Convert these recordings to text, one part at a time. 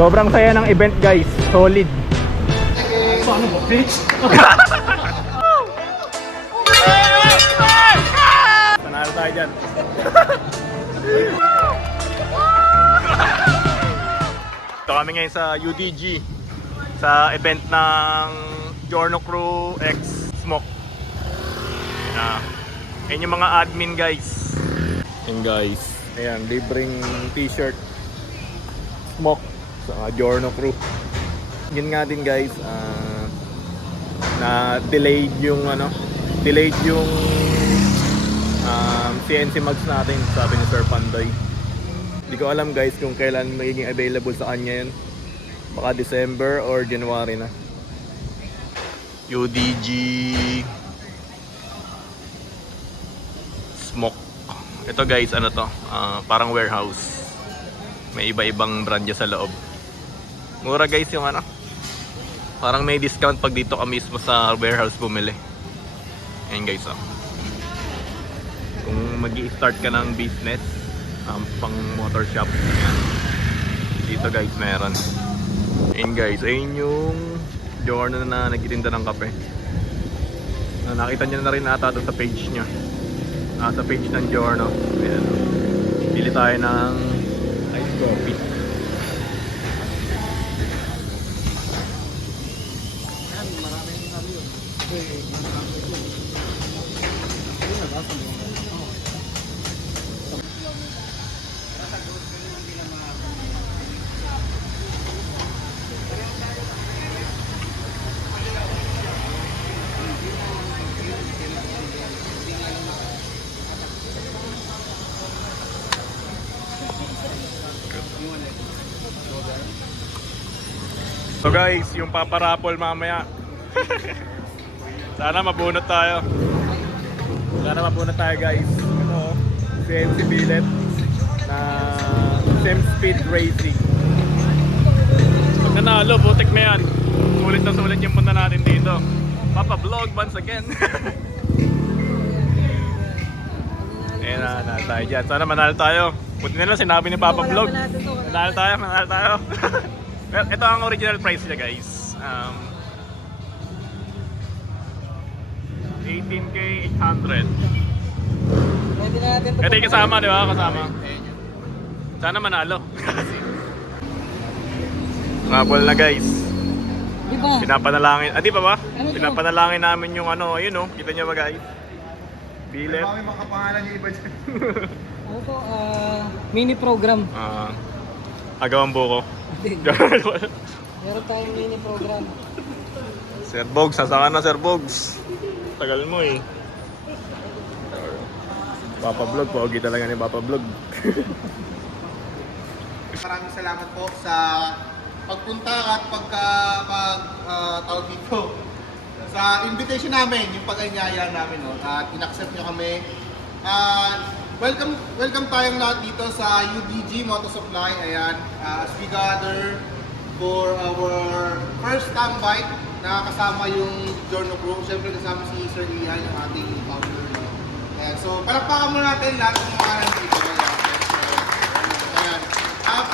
Sobrang saya ng event guys, solid. Paano ba, bitch? Panalo tayo dyan. Ito kami ngayon sa UDG, sa event ng Giorno Crew X Smoke. Ayan yung mga admin guys. Ayan guys, ayan, libreng t-shirt Smoke sa Giorno Crew. Yun nga din guys, na delayed yung CNC mags natin, sabi ni Sir Pandoy. Hindi ko alam guys kung kailan magiging available sa kanya yun. Baka December or January na. UDG Smoke. Ito guys, ano to? Parang warehouse. May iba-ibang brand dyan sa loob. Mura guys yung ano. Parang may discount pag dito ka mismo sa warehouse bumili. Ayan guys, oh. Kung mag-i-start ka ng business, pang motor shop, ayan. Dito guys meron. Ayan guys, ayun yung Giorno na nagtitinda ng kape. Nakita nyo na rin ata sa page nya. Sa page ng Giorno. Ayan. Pili tayo ng iced coffee. So guys, yung paparapol mamaya. Sana mabunot tayo. Sana mabunot tayo guys. Ito, CNC billet na Sim Speed Racing. Pag nanalo, butik na yan. Sulit na sulit yung punta natin dito. Papa vlog once again. Ayan na tayo dyan. Sana manalo tayo. Buti na lang sinabi ni Papa Vlog. Manalo tayo, manalo tayo. Ito ang original price niya guys. 18K 800. Ito yung kasama, di ba? Kasama. Sana manalo. Rapol na guys. Diba? Pinapanalangin. Di ba ba? Ano to? Pinapanalangin namin yung ano, ayun oh. Kita nyo ba guys? Bilet. Kami makapangalan yung iba dyan. Ano to? Mini program. Agawang buko. Meron tayong mini program. Sir Bogs, sasaka na Sir Bogs. Tagal mo eh. Papa Vlog, pogi talaga ni Papa Vlog. Maraming salamat po sa pagpunta at tawag dito sa invitation namin, yung pag-anyaya namin, no? At in-accept nyo kami. Welcome tayong lahat dito sa UDG Moto Supply. Ayan, as we gather for our first tambike na kasama yung Giorno Crew. Siyempre kasama si Sir Ian, yung ating founder. Ayan, so palakpakan muna natin lahat ng mga nandito. Ayan.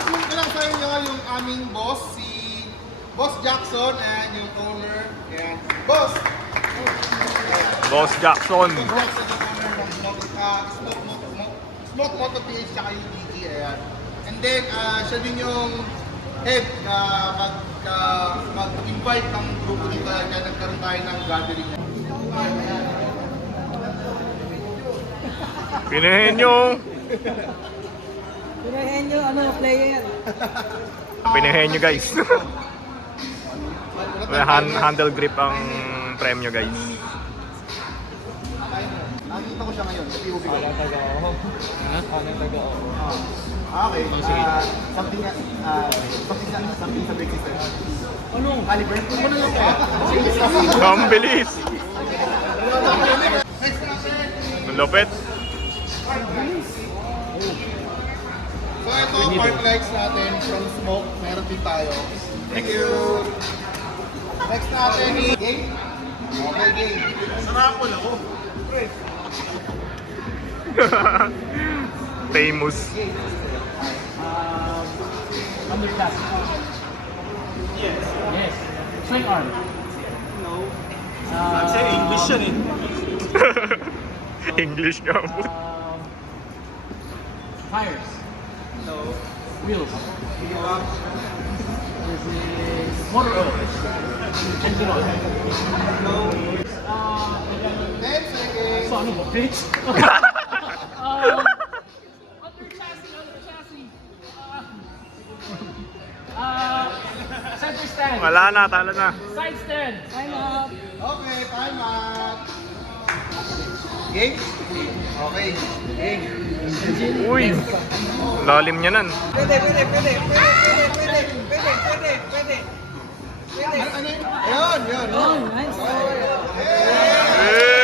Kung lang sa inyo yung aming boss, si Boss Jackson, and yung owner. Ayan. Boss! Boss Jackson. Boss and yung owner ng Smoke Moto PH tsaka UDG. Ayan. And then, siya din yung head na mag-invite ng grupo dito. Kaya nagkaroon tayo ng gathering. Pinahin nyo. Pinahin nyo, player. Pinahin nyo guys. Handle grip ang premyo guys. Nakita ko siya ngayon. POV ko. Okay. Something sa brake system. Anong? Caliber? Ano lang kaya? Ang bilis. Next natin. Lupit. So ito, park lights natin from Smoke. Meron din tayo. Thank you. Next natin, game. Okay, game. Sarapol ako. Famous. Number class. Yes. Swing arm. I'm saying English yan eh. English nga po. Tires. No. Wheels. This is motor oil. Engine oil. No. 10 seconds. So ano ba, bitch? Under chassis. Center stand. Wala na, talo na. Side stand. Time up. Okay, time up. Game? Okay. Game. Uy! Lalim niya nan. Pwede. Ayun, yun. Oh, nice. Hey!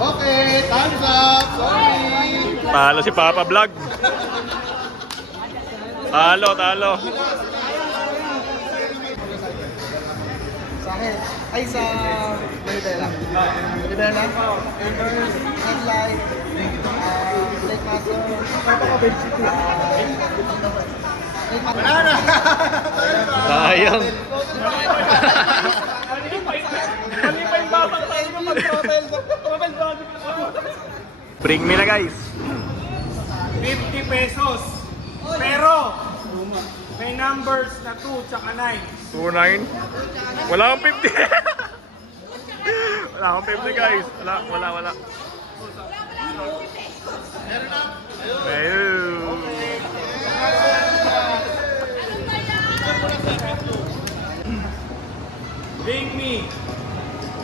Okay, time's up. Sorry. Talo si Papa Vlog. Talo. Sa akin. Ay, sa Maridela. Maridela? Inverse, headlight, brake master. Wala na! Sayang. Bring me na guys. 50 pesos. Pero, may numbers na 2 tsaka 9. 2-9. Wala akong 50. Wala akong 50 guys. Wala. Ayun. Bring me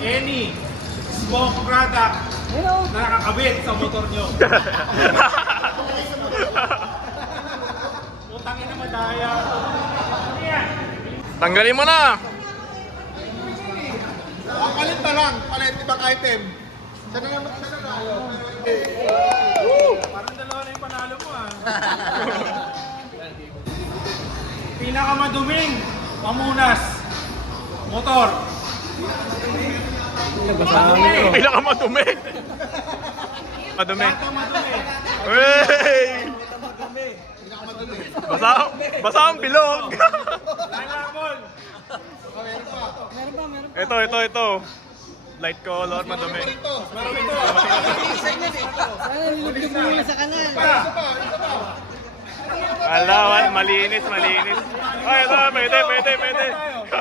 any smoke product na nakakabit sa motor nyo. Putangin na madaya. Ano yan? Tanggalin mo na. Palit na lang. Palit, ibang item. Sana naman tayo. Parang dalawa na yung panalo mo ah. Pinakamaduming pamunas motor. Pila ka madumi. Madumi. Ito madumi. Hey! Basa ang bilog. Pineapple. Meron pa. Ito. Light color, madumi. Meron ito. Sana nilugtog mo muna sa kanal. Ala, malinis. Ay, ito, pwede. Pwede. Ito.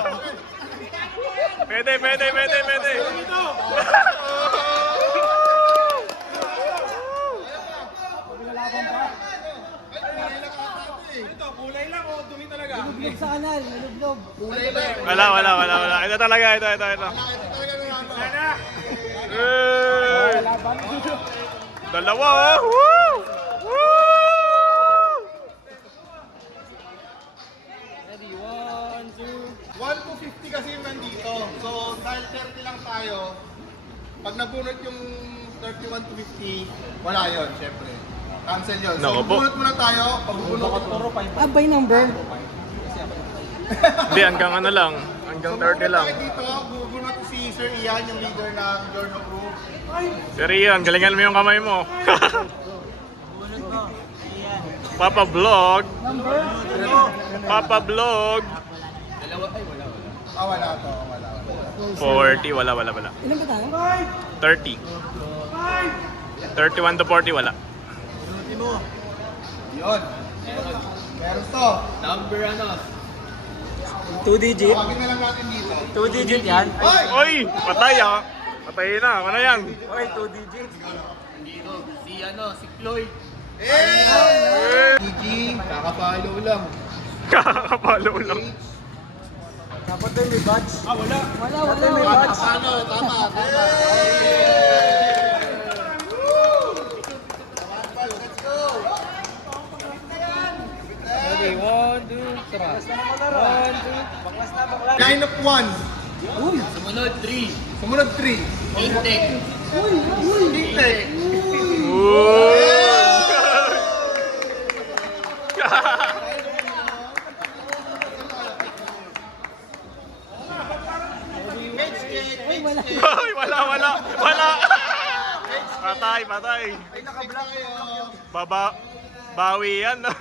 Ito, kulay lang o dumi talaga. Nilugtog sa kanal. Nilugtog. Wala. Ito talaga, ito. Sana. Hey! Dalawa, oh! Woo! Ready, 1, 2. 1 to 50 kasi yung nandito. So, dahil 30 lang tayo, pag nabunot yung 31 to 50, wala yun, syempre. Cancel yun. So, Naku po. bubunot muna tayo. Pag bubunot ko, By number. Hindi, hanggang ano lang. Hanggang 30 lang. tayo dito, bubunot si Sir Ian, yung leader ng Giorno Crew. Sir Ian, galingan mo yung kamay mo. Papa Vlog. Papa Vlog. Wala to. 40, wala. Ilan ba tayo? 30. 31 to 40, wala. Yun. Meron to. 2 digit. Tawagin na lang natin dito. 2 digit yan. Hoy! Oy! Patay ah! Patay na, ano yan? Okay, 2 digit. Si Floyd. Eh! GG, kakapalo lang. Kakapalo lang. Dapat tayo may badge. Wala. May Tama, badge. tama. Let's go! Ready, 1, 2, tara. 1, 2. Baklas. Line of 1. Uy! Sumunod 3. Uy! Limited. Ay, wala. Patay. Ay, naka-block kayo. Bawi yan, no?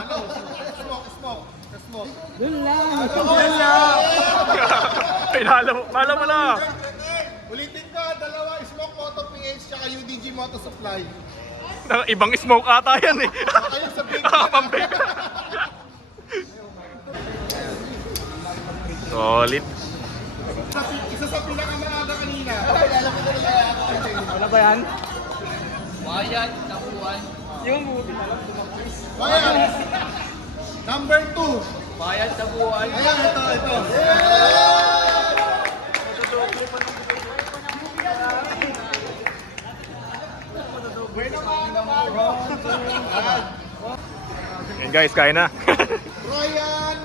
Ano? Smoke. Dun lang. Pala mo na. Ulitin ko, dalawa, Smoke Moto PH tsaka UDG Moto Supply. Ibang smoke ata yan eh. Kayo sa big Pambig. Solid. Isa sa pinakamaaga kanina. Ay, alam ko talaga ako. Wala ba yan? Bayan, tapuan. Yung movie na lang Bayan. Number 2. Bayan, tapuan. Ayan, ito. Yan guys, kain na. Ryan.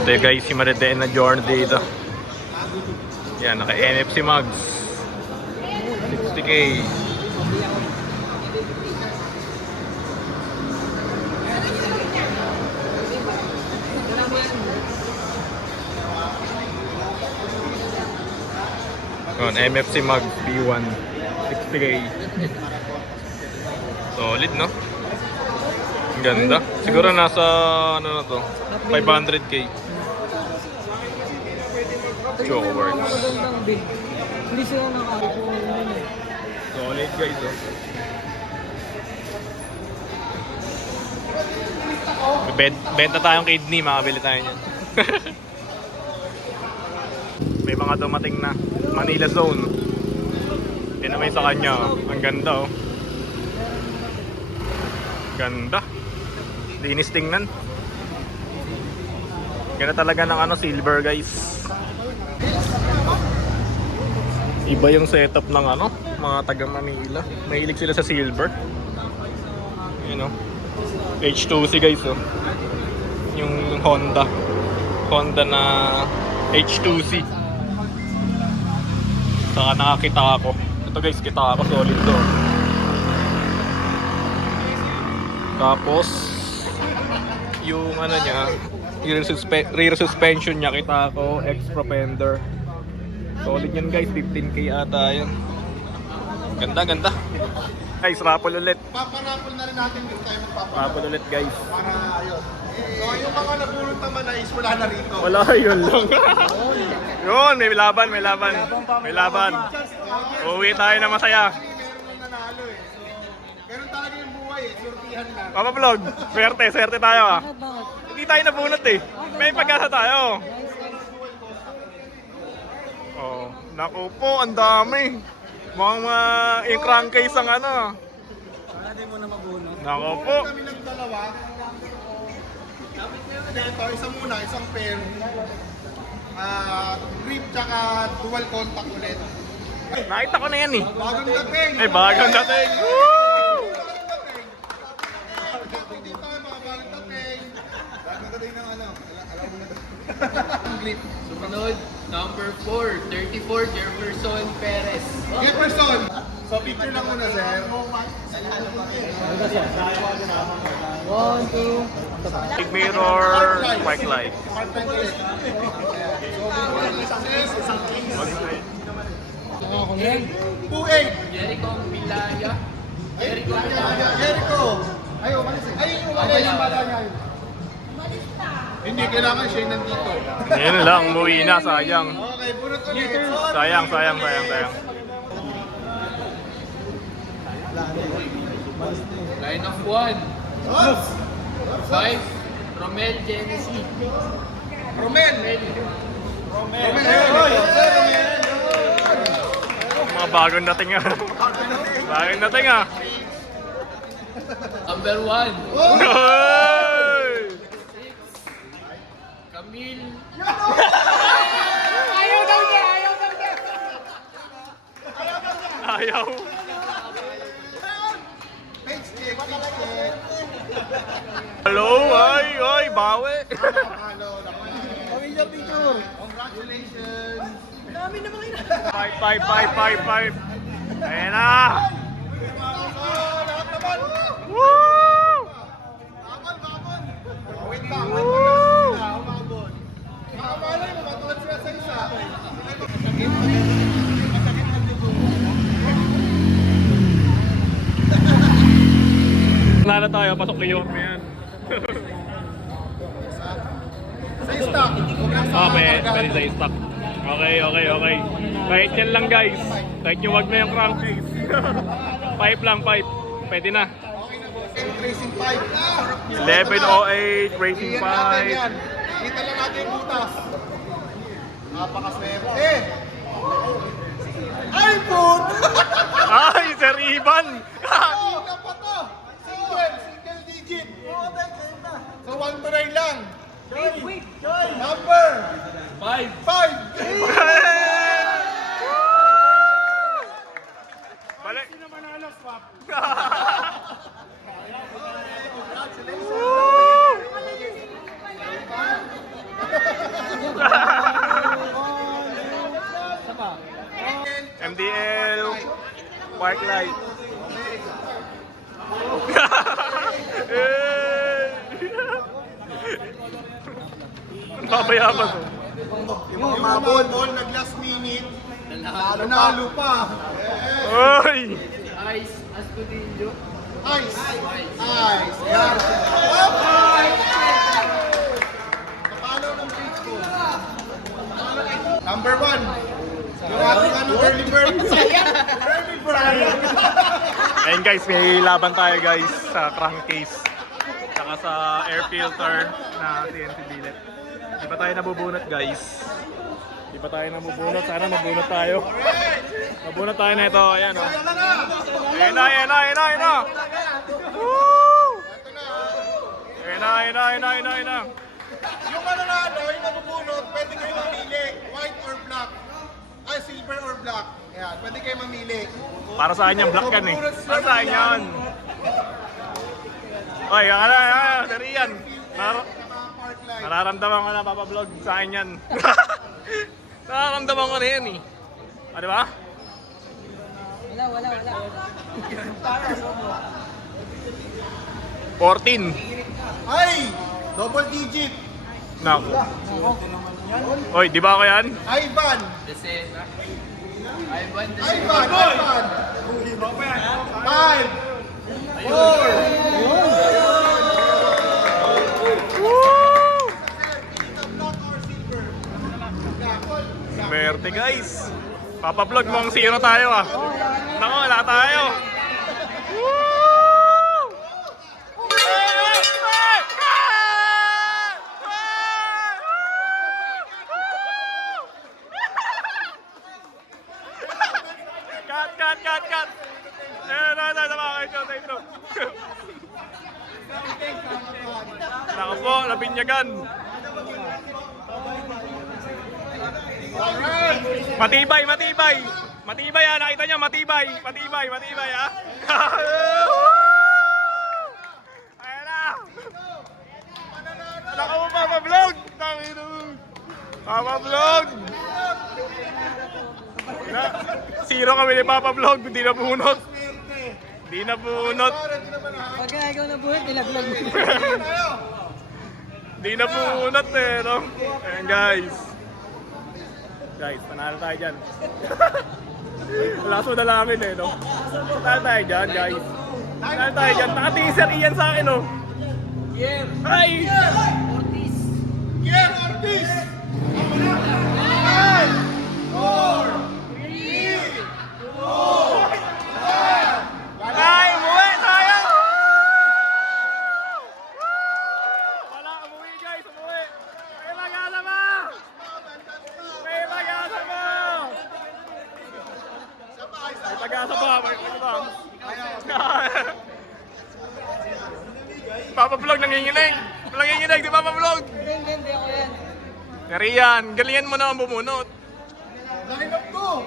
Ito yung guys, si Marideen na journey dito. Yan, naka-NFC mags. 60k. Yun, MFC mag P1 60k. Solid, no? Ang ganda. Siguro nasa ano na to, 500k. Choco works. Magandang big. Hindi sila naka-iPhone. Solid guys, oh. Benta tayong kidney, makabili tayo niyan. May mga dumating na Manila Zone. Yan naman sa kanya, oh. Ang ganda, oh. Ganda. Linis tingnan. Ganda talaga ng ano, silver guys. Iba yung setup ng ano, mga taga Manila. Mahilig sila sa silver. You know, H2C guys, oh. Yung Honda na H2C. Saka nakakita ako. Ito guys, kita ako solid to. Tapos yung ano niya, rear suspension niya, kita ako ex-propender. Solid yan guys, 15k ata yan. Ganda. Guys, raffle ulit. Paparapol na rin natin din tayo magpaparapol. Raffle ulit guys. Para ayun. So yung mga nabulot naman na is wala na rito. Wala, yun lang. Yun, may laban. Uwi tayo na masaya. Meron lang nanalo eh. Meron talaga yung buhay eh. Surtihan na. Papa Vlog, swerte tayo ah. Hindi tayo nabunot eh. May pag-asa tayo. Oh, naku po, ang dami. Mga yung crankcase ang ano. Sana di mo na mabunot. Naku po. Kami ng dalawa. Ito, isang pair. Grip tsaka dual contact ulit. Nakita ko na yan eh. Bagong dating. Ay, bagong dating. Woo! Hindi tayo mga bagong dating. Bagong dating ng ano. Alam mo na ito. Grip. Sumunod, number 4, 34, Jefferson Perez. Jefferson. So picture lang muna sir. 1, 2. Big mirror, white light. Part-time ulit. Ako yan. 2-8. Jericho Milaya. Jericho. Ay, umalis eh. Ay, umalis. Hindi, kailangan siya yung nandito. Yun lang, umuwi na, sayang. Okay, bunot ulit. Sayang. Line of 1. 5, Romel Genesee. Romel. Mga bagong dating ah. Bagong dating ah. Number 1, Hey! Camille. Ayaw. Page check. Hello, ay, bawi. Picture. Congratulations. namin na mga ina. 5. Ayan na! Lahat naman! Woo! Bakal! Wait lang sila, umabot. Baka malay mo, matulad sila sa isa. Masakit ang dugo. Nala tayo, pasok na yun. Ayan. Sa stock. Pwede sa stock. Okay. Kahit yan lang guys. Kahit yung wag na yung crankcase. 5 lang, 5. Pwede na. Okay na boss. Racing 5. 1108 Racing Iyan natin 5. yan. Kita lang natin yung butas. Napakaswerte. Ay, put! Ay, Sir Ivan! Oh, dapat to. Single digit. So 1 to 9 lang. Wait. Number 5. 5. Balik! Sino manalo, swap? MDL Park Light. Papayaman to. Yung mga mabol, nag last minute. Nanalo pa. Oy! Ice, Astudillo. Ice. Yan. Napalaw ng page ko. Number 1. Yung ating early bird. Early bird. Ayun guys, may laban tayo guys sa crankcase. Saka sa air filter na TNT billet. Di pa tayo nabubunot guys. Di pa tayo nabubunot. Sana mabunot tayo. Mabunot tayo na ito. Ayan o. Ayan na. Woo! Ayan na. Yung mananalo, yung mabubunot, pwede kayo mamili. White or black. Ay, silver or black. Ayan, pwede kayo mamili. Para saan yan? Black yan eh. Para saan yan? Ay, Sir Ian. Park light. Nararamdaman ko na papablog sa akin yan. Nararamdaman ko na yan eh. Ah, di ba? Wala. 14. Ay! Double digit. Naku. Oy, di ba ako yan? Ivan. Desena. Ivan Ivan. 5. 4. Swerte guys. Papablog mo ang zero tayo ah. Naku, wala tayo. Cut. Ito. Naku po, nabinyagan. Matibay. Matibay ha, nakita nyo, matibay ha. Ayan na. Naku mo, papablog. Papablog. Zero kami ni papablog, hindi na bunot. Pag ikaw na buhay, nilaglag mo. Hindi na bunot eh, no? Ayan guys. Guys, panalo tayo dyan. Laso na namin eh, no? Panalo tayo dyan, guys. Panalo tayo dyan. Naka-teaser iyan sa akin, no? Ay! Kier Ortiz. 5. 4. 3. 2. Ay, umuwi tayo! Wala, umuwi guys, umuwi. May mag-asa mo! May mag-asa mo! May mag-asa pa, Papablog, nanginginig. Nanginginig, di Papablog? Hindi ako yan. Nariyan, galingan mo na ang bumunot. Line up ko.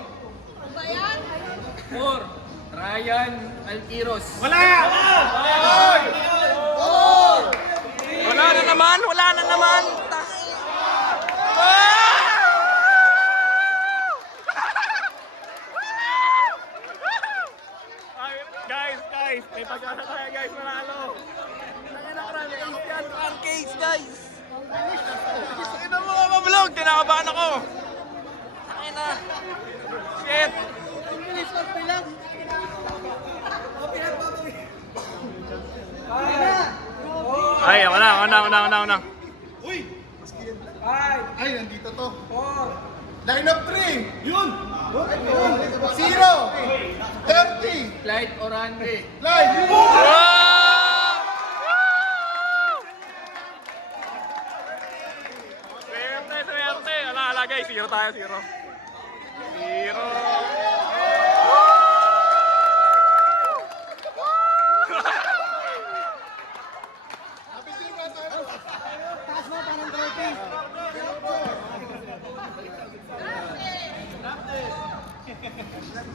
4. Ryan Altiros. Wala! Wala na naman. Pagkana tayo guys, manalo. Nakina crankcase yan, crankcase guys. Nakina mo mga vlog, kinakabahan ako. Nakina. Shit. Ay, ako na. Ay, nandito to. 9 of 3. Yun. 0. 30. Light or Andre? Live. Swerte. Ala guys, 0 tayo, 0. 0.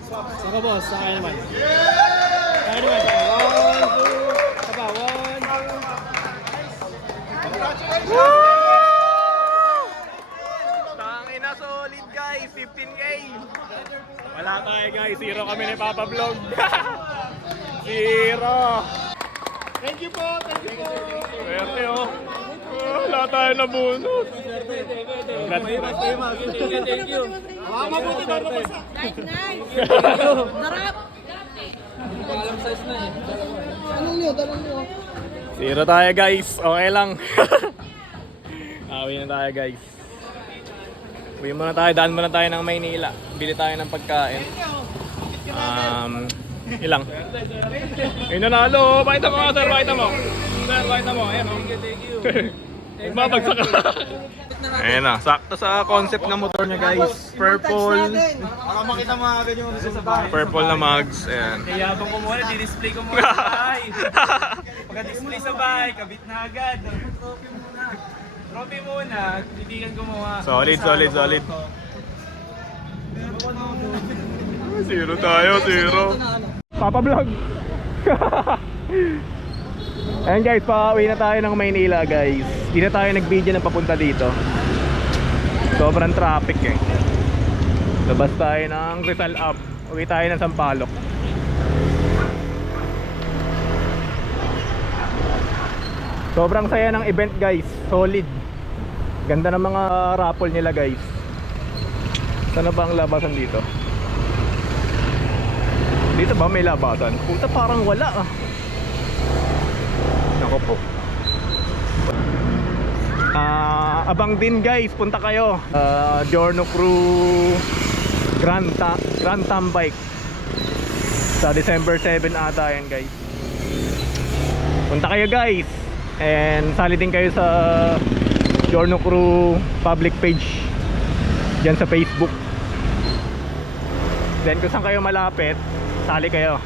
Saka boss, saka naman. Saka naman. 1, 2, saka 1. Tangina, solid guys, 15k. Wala tayo guys, 0 kami ni Papa Vlog. 0. Thank you po. Swerte oh. Wala tayo na bonus. Thank you. Mabuti ba mabasa? Nice! Sarap! Alam size na eh. Tanong nyo. 0 tayo guys, okay lang. Awi na tayo guys. Uwi muna tayo, daan muna tayo ng Maynila. Bili tayo ng pagkain. Ilang? Ay nanalo, pakita mo nga sir, pakita mo. Sir, pakita mo, ayan o. Thank you. Babagsak ka. Ayan na, sakto sa concept ng motor niya guys. Purple. Para makita mo agad yung sa bahay. Purple na mugs, ayan. Iyabang ko muna, di-display ko muna sa bahay. Pagka-display sa bahay, kabit na agad. Trophy muna. Trophy muna, titigan ko muna. Solid. 0 tayo, 0. Papa Vlog. Ayan guys, pauwi na tayo ng Maynila guys. Hindi na tayo nag-video na papunta dito. Sobrang traffic eh. Labas tayo ng Rizal Up. Uwi tayo ng Sampaloc. Sobrang saya ng event guys. Solid. Ganda ng mga raffle nila guys. Sana ba ang labasan dito? Dito ba may labasan? Puta parang wala ah. Nako po. Abang din guys, punta kayo. Giorno Crew Grand Tambike sa December 7 ata yan guys. Punta kayo guys. And sali din kayo sa Giorno Crew public page diyan sa Facebook. Then kung saan kayo malapit, sali kayo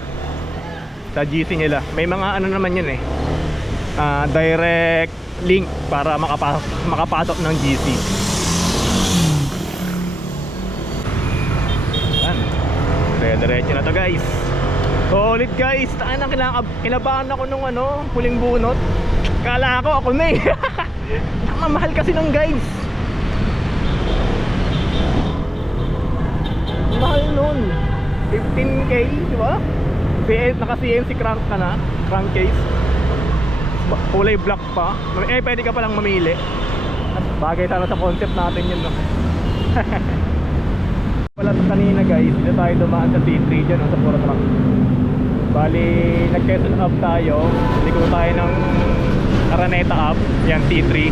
sa GC nila. May mga ano naman yun eh, direct link para makapasok ng GC. Yan, diretso na to guys. Solid guys. Kinabahan ako nung huling bunot. Kala ako na eh. Mamahal kasi ng guys. Mahal nun, 15k, di ba? Naka-CNC crank ka na, crankcase. Kulay black pa. Pwede ka palang mamili. Bagay sana sa concept natin yun, no? Wala kanina guys, dito tayo dumaan sa T3 dyan, sa Pura Truck. Bali, nag-Quezon Up tayo. Liko tayo ng Araneta Up. Yan, T3.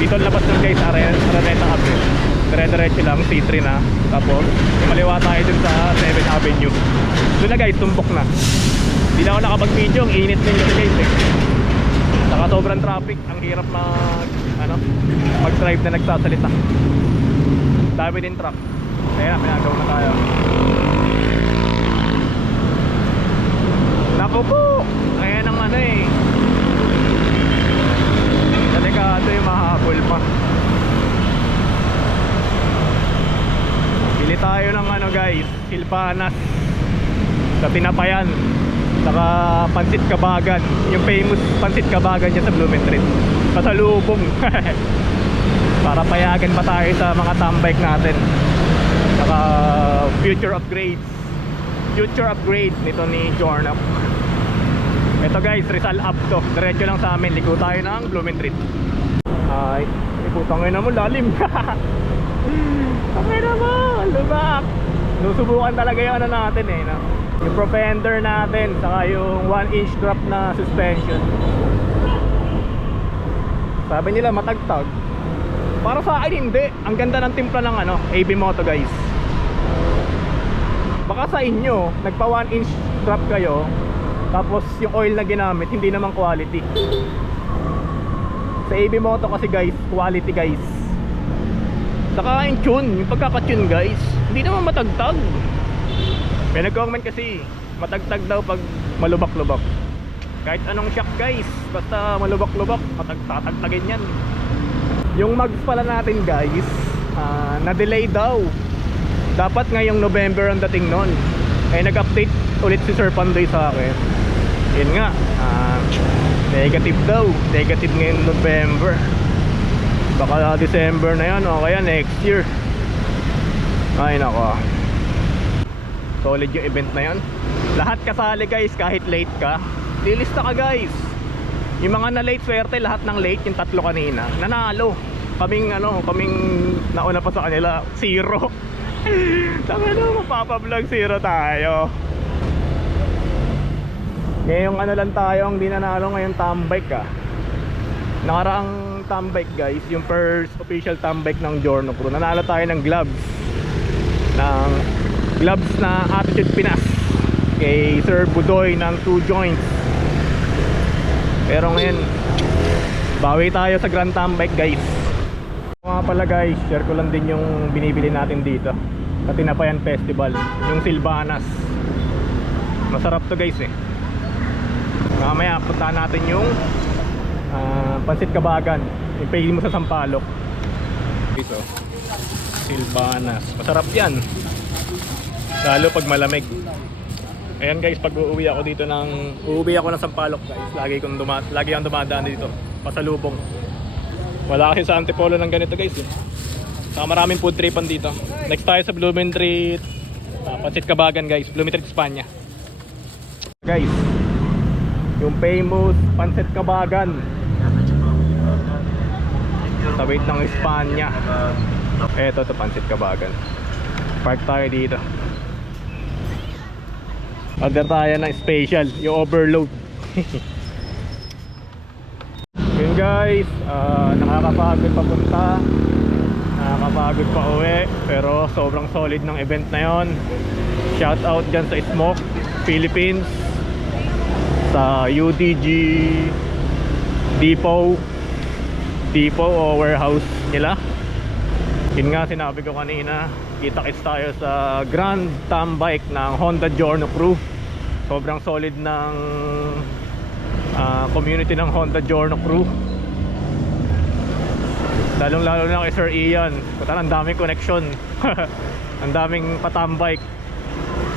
Dito labas ng guys, Araneta Up eh. Dire-diretso lang, T3 na. Tapos, maliwa tayo dun sa 7th Avenue. Doon na guys, tumbok na. Hindi na ako nakapag-video, ang init din kasi guys eh. Saka sobrang traffic, ang hirap mag-drive na nagsasalita. Dami din truck. Kaya na, pinagaw na tayo. Naku po! Ayan ang eh. Delikado yung mahabol pa. Bili tayo ng guys, Silpanas sa Tinapayan, saka Pansit Kabagan, yung famous Pansit Kabagan dyan sa Blumentritt, pasalubong. Para payagan pa tayo sa mga tambike natin. Saka future upgrade nito ni Giorno. Ito guys, Rizal up to. Diretso lang sa amin. Liko tayo ng Blumentritt. Ay, putang ina mo, lalim. Tangina mo, lubak. Nusubukan talaga yung ano natin eh, no? Yung propender natin, saka yung 1-inch drop na suspension. Sabi nila matagtag. Para sa akin hindi. Ang ganda ng timpla ng ano, AB Moto guys. Baka sa inyo, nagpa 1-inch drop kayo, tapos yung oil na ginamit hindi naman quality. Sa AB Moto kasi guys, quality guys. Saka yung tune, yung pagkaka-tune guys, hindi naman matagtag. May nag-comment kasi, matagtag daw pag malubak-lubak. Kahit anong shock guys, basta malubak-lubak, tatagtagin yan. Yung mags pala natin guys, na-delay daw. Dapat ngayong November ang dating nun. Eh nag-update ulit si Sir Pandoy sa akin. Yun nga, negative daw. Negative ngayong November. Baka December na yan o kaya next year. Ay nako. Solid yung event na yan. Lahat kasali guys, kahit late ka. Lilista ka guys. Yung mga na late, swerte lahat ng late. Yung tatlo kanina, nanalo. Kaming nauna pa sa kanila, 0. Tama na, mapapablog 0 tayo. Ngayong ano lang tayo, hindi nanalo ngayong tambike Nakaraang tambike guys, yung first official tambike ng Giorno Crew, nanalo tayo ng gloves na Attitude Pinas kay Sir Budoy ng 2 joints. Pero ngayon bawi tayo sa Grand Tambike guys. Mga pala guys, share ko lang din yung binibili natin dito sa Tinapayan Festival, yung Silvanas. Masarap to guys eh. Mamaya puntahan natin yung Pansit Kabagan, yung pay mo sa Sampaloc. Ito Silvanas, masarap yan lalo pag malamig. Ayan guys, pag uuwi ako ng Sampaloc guys, lagi akong dumadaan dito pasalubong. Wala kasi sa Antipolo ng ganito guys eh. Saka maraming food tripan dito. Next tayo sa Blumentritt, Pansit Kabagan guys, Blumentritt, Espanya. Guys, yung famous Pansit Kabagan sa wait ng Espanya. Eto to Pansit Kabagan. Park tayo dito. Order tayo ng special, yung overload. Yun guys, nakakapagod papunta, nakakapagod pa uwi, pero sobrang solid ng event na yon. Shout out dyan sa Smoke Philippines, sa UDG Depot o warehouse nila. Yun nga sinabi ko kanina, kita-kits tayo sa Grand Tambike ng Honda Giorno Crew. Sobrang solid ng community ng Honda Giorno Crew, lalong-lalo na kay Sir Ian. Ang daming connection. Ang daming patambike,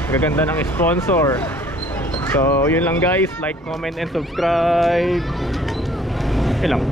gaganda ng sponsor. So yun lang guys, like, comment and subscribe. Yun lang.